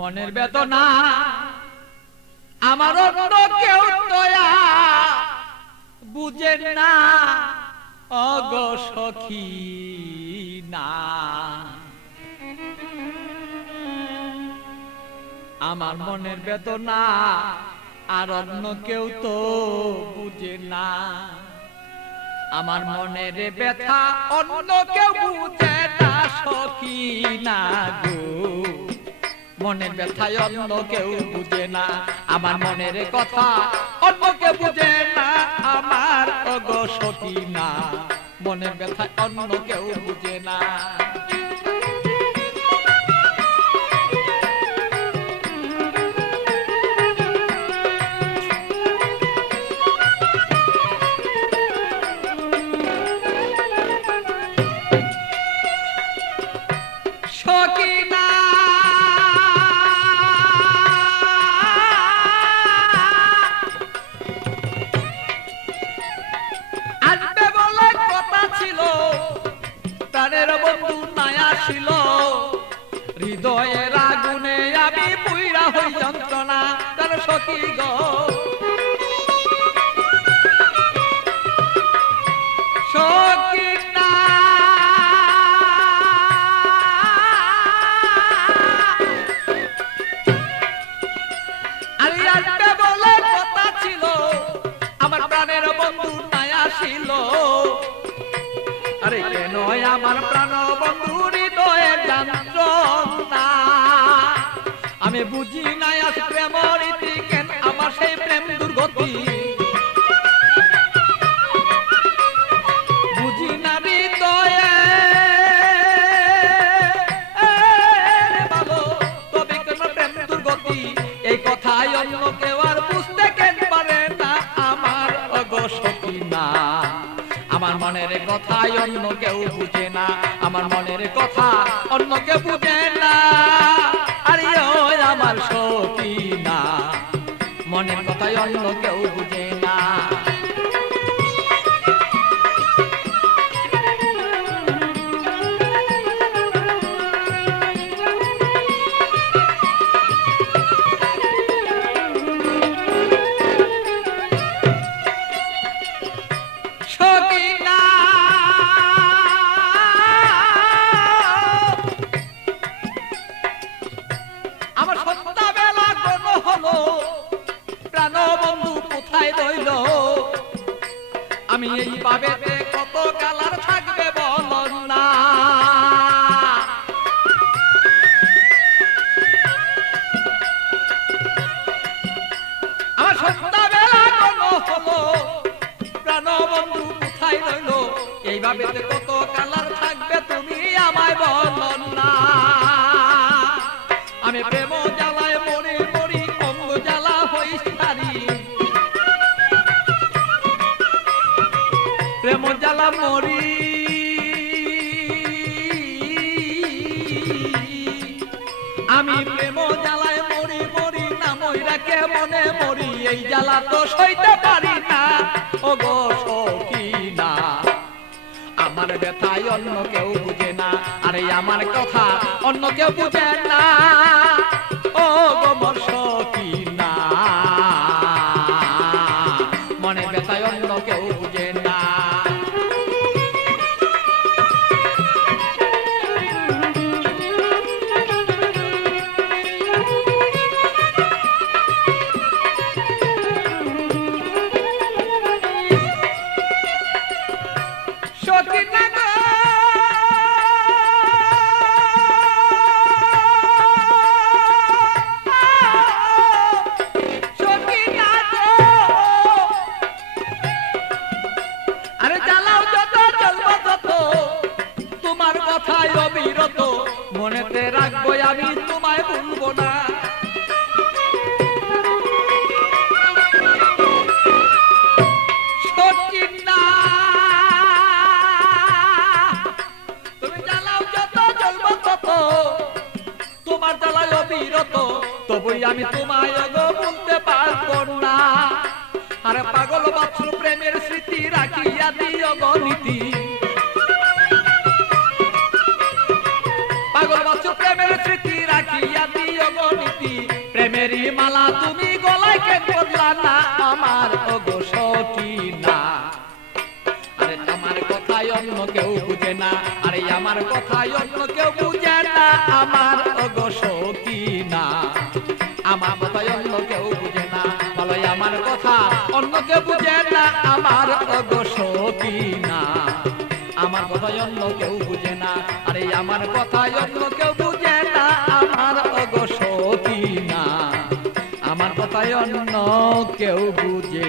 মনের বেদনা আমার অন্য কেউ দয়া বুঝে না অগো সখী না। আমার মনের বেদনা আর অন্য কেউ তো বুঝে না। আমার মনের ব্যথা অন্য কেউ বুঝে না সখী না গো। মনের ব্যথায় অন্য কেউ বুঝে না, আমার মনের কথা অন্য কেউ বুঝে না আমার অগো সখী না। মনের ব্যথায় অন্য কেউ বুঝে না। হৃদয়ের আগুনে আমি পুইরা হই যন্ত্রণা তার সখী গো। সখী না আরে আসবে বলে কথা ছিল, আমার প্রাণের বন্ধু নাই আসিল। আরে কেন আমার প্রাণ বন্ধু হৃদয়ের যন্ত্রণা আমি বুঝি নাই আজ প্রেম রীতি কেন আমার সেই প্রেম দুর্গতি। বুঝি না হৃদয়ে ভালো তবে কেন প্রেম দুর্গতি। এই কথাই অন্য কেউ আর বুঝতে কেন পারে না আমার অগো সখী না। আমার মনের কথাই অন্য কেউ বুঝে না, আমার মনের কথা অন্য কেউ বুঝে না। আরে ওই আমার সখী না, মনের কথাই অন্য কেউ বুঝে না। আমি এই ভাবেতে কত কালার থাকবে বলন না। আমার সন্ধ্যাবেলা কোন হলো প্রাণ বন্ধু কোথায় রইল। এই ভাবেতে কত কালার থাকবে তুমি আমায় বলন না। আমি প্রেম জ্বালায় মরি মরি অঙ্গ জ্বালা হই সারি। প্রেম জ্বালা মরি আমি প্রেম জ্বালায় মরি মরি না মইরা কে মনে মরি। এই জ্বালা তো সইতে পারি না ওগো সখী না। আমার ব্যথায় অন্য কেউ বুঝে না, আরে আমার কথা অন্য কেউ বুঝে না ও গো মোর সখী না। মনের ব্যথায় অন্য কেউ বুঝে না। মনেতে রাখবো আমি তোমায় ভুলবো না। সখী না তুমি জ্বালাও যত জ্বলবো তত তোমার জ্বালায় অবিরত তবুই আমি তোমায় গো ভুলতে পারবো না। আরে পাগল বাছুর প্রেমের স্মৃতি রাখিয়া দিও গো নীতি। পাগল বাছুর প্রেমের স্মৃতি রাখিয়া দিও গো নীতি। অন্য কেউ বুঝে না, আরে আমার কথাই অন্য কেউ বুঝে না, আমার ওগো সখী না। আমার কথাই অন্য কেউ বুঝে না, বলো আমার কথা অন্য কেউ বুঝে না, আমার ওগো সখী না। আমার কথাই অন্য কেউ বুঝে না, আরে আমার কথাই অন্য কেউ বুঝে না, আমার ওগো সখী না। আমার কথাই অন্য কেউ বুঝে